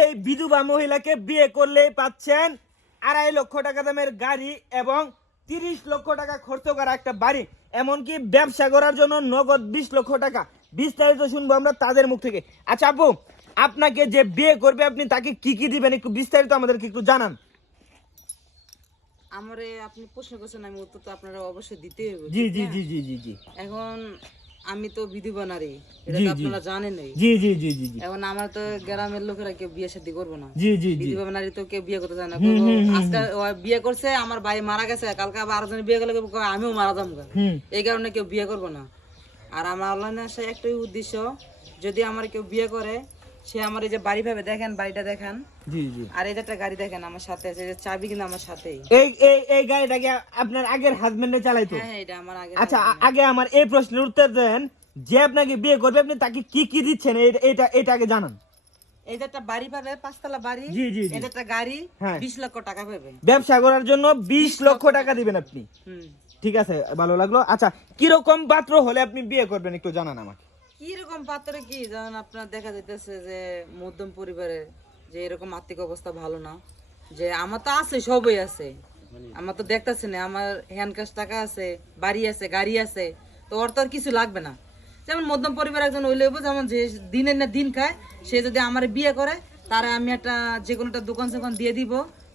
এই বিধবা মহিলাকে বিয়ে করলেই পাচ্ছেন 2.5 লক্ষ টাকা দামের গাড়ি এবং 30 লক্ষ টাকা খরচ করা একটা বাড়ি, এমনকি ব্যবসা করার জন্য নগদ 20 লক্ষ টাকা। বিস্তারিত শুনবো আমরা তাদের মুখ থেকে। আচ্ছা আপু, আপনাকে যে বিয়ে করবে আপনি তাকে কি কি দিবেন একটু বিস্তারিত আমাদেরকে একটু জানান। আমারে আপনি প্রশ্ন করছেন, আমি উত্তর তো আপনারা অবশ্যই দিতেই হবে। জি জি জি জি জি জি। এখন আমি তো বিধবা নারী, এটা তো আপনারা জানেনই। জি জি জি জি জি। এখন আমার তো গ্রামের লোকেরা কেউ বিয়ে শাদী করবো না। জি জি জি। বিধবা নারী তো কেউ বিয়ে করতে চায় না। আজকে বিয়ে করছে, আমার ভাই মারা গেছে, কালকে আবার আরেকজন বিয়ে করলে আমিও মারা যাবো, এই কারণে কেউ বিয়ে করবো না। আর আমার অনলাইনে আসা একটাই উদ্দেশ্য, যদি আমার কেউ বিয়ে করে সে আমার এই যে বাড়ি ভাবে দেখেন, বাড়িটা দেখেন, জি জি। আর এই যে একটা গাড়ি দেখেন আমার সাথে আছে, চাবি কিন্তু আমার সাথেই। এই এই এই গাড়িটাকে আপনার আগের হাজবেন্ডে চালাইতো? হ্যাঁ, এটা আমার আগে। আচ্ছা আগে আমার এই প্রশ্নের উত্তর দেন, যে আপনাকে বিয়ে করবে আপনি তাকে কি কি দিচ্ছেন এটা এটা আগে জানান। এই যে একটা বাড়ি পাবে, 5 তলা বাড়ি। জি জি জি। এই যে একটা গাড়ি, হ্যাঁ। 20 লক্ষ টাকা পাবে। ব্যবসা করার জন্য 20 লক্ষ টাকা দিবেন আপনি? ঠিক আছে, ভালো লাগলো। আচ্ছা, কিরকম পাত্র হলে আপনি বিয়ে করবেন একটু জানান আমাকে। কি রকম পাত্রে কি, যেমন আপনার দেখা যাইতেছে যে মধ্যম পরিবারে, যে এরকম আর্থিক অবস্থা ভালো না, যে আমার তো আছে, সবই আছে, আমার তো দেখতেছে না, আমার হ্যান্ড ক্যাশ টাকা আছে, বাড়ি আছে, গাড়ি আছে, তো ওর তো আর কিছু লাগবে না। যেমন মধ্যম পরিবার একজন হইলে হইবো, যেমন যে দিনের না দিন খায়, সে যদি আমার বিয়ে করে, তারা আমি একটা যে কোনো একটা দোকান সোকান দিয়ে দিব,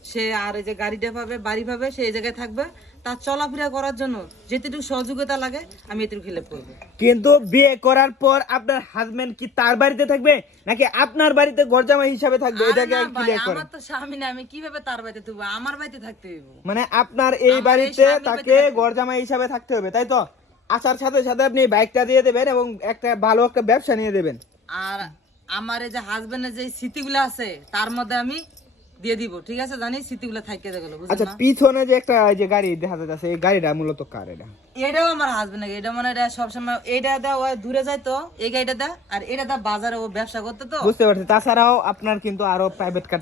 সে আর এই যে গাড়িটা পাবে, বাড়ি পাবে, সে এই জায়গায় থাকবে, তার চলাফেরা করার জন্য যেটুকু সহযোগিতা লাগে আমি এটুকু হেল্প করবো। কিন্তু বিয়ে করার পর আপনার হাজবেন্ড কি তার বাড়িতে থাকবে নাকি আপনার বাড়িতে ঘরজামাই হিসাবে থাকবে? এটাকে ক্লিয়ার করেন। আমার তো স্বামী না, আমি কিভাবে তার বাড়িতে থাকবো? আমার বাড়িতে থাকতে হইব। মানে আপনার এই বাড়িতে তাকে ঘরজামাই হিসাবে থাকতে হবে, তাই তো? আসার সাথে সাথে আপনি বাইকটা দিয়ে দেবেন এবং একটা ভালো একটা ব্যবসা নিয়ে দেবেন। আর আমার এই যে হাজবেন্ডের যে স্মৃতিগুলো আছে তার মধ্যে আমি দিয়ে দিব, ঠিক আছে? জানি স্মৃতিগুলো থাইকে গেল, বুঝছেন আচ্ছা, না? পিছনে যে একটা যে গাড়ি দেখা যাচ্ছে, এই গাড়িটা মূলত কার? এটাও আমার হাজবেন্ড, এটা মানে এটা সবসময় এইটা দা ও দূরে যায়, তো এই গাড়িটা দা, আর এটা দা বাজারে ও ব্যবসা করতে, তো বুঝতে পারছি। তাছাড়াও আপনার কিন্তু আরো প্রাইভেট কার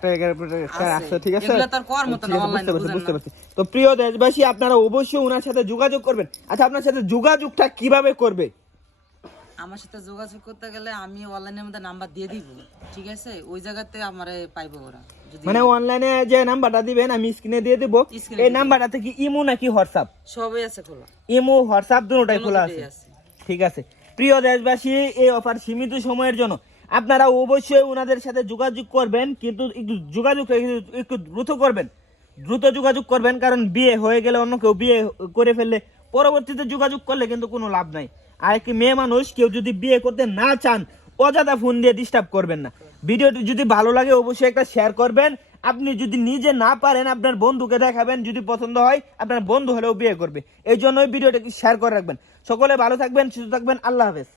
আছে, ঠিক আছে? এগুলো তার কর মত না, অনলাইনে বুঝতে পারছি। তো প্রিয় দেশবাসী, আপনারা অবশ্যই ওনার সাথে যোগাযোগ করবেন। আচ্ছা, আপনার সাথে যোগাযোগটা কিভাবে করবে? আমার সাথে যোগাযোগ করতে গেলে আমি অনলাইনের মধ্যে নাম্বার দিয়ে দিব, ঠিক আছে? ওই জায়গাতে আমারে পাইবো ওরা। মানে অনলাইনে যে নাম্বারটা দিবেন আমি স্ক্রিনে দিয়ে দেব, এই নাম্বারটাতে কি ইমো নাকি হোয়াটসঅ্যাপ? সবই আছে খোলা, ইমো হোয়াটসঅ্যাপ দুটোই খোলা আছে। ঠিক আছে প্রিয় দেশবাসী, এই অফার সীমিত সময়ের জন্য, আপনারা অবশ্যই ওনাদের সাথে যোগাযোগ করবেন, কিন্তু একটু যোগাযোগটা একটু দ্রুত করবেন, দ্রুত যোগাযোগ করবেন, কারণ বিয়ে হয়ে গেলে অন্য কেউ বিয়ে করে ফেললে পরবর্তীতে যোগাযোগ করলে কিন্তু কোনো লাভ নাই। আর কি মেয়ে মানুষ কেউ যদি বিয়ে করতে না চান, অযথা ফোন দিয়ে ডিস্টার্ব করবেন না। ভিডিওটি যদি ভালো লাগে অবশ্যই একটা শেয়ার করবেন। আপনি যদি নিজে না পারেন আপনার বন্ধুকে দেখাবেন, যদি পছন্দ হয় আপনার বন্ধু হলেও বিয়ে করবে। এই জন্যই ভিডিওটাকে শেয়ার করে রাখবেন। সকলে ভালো থাকবেন, সুস্থ থাকবেন, আল্লাহ হাফেজ।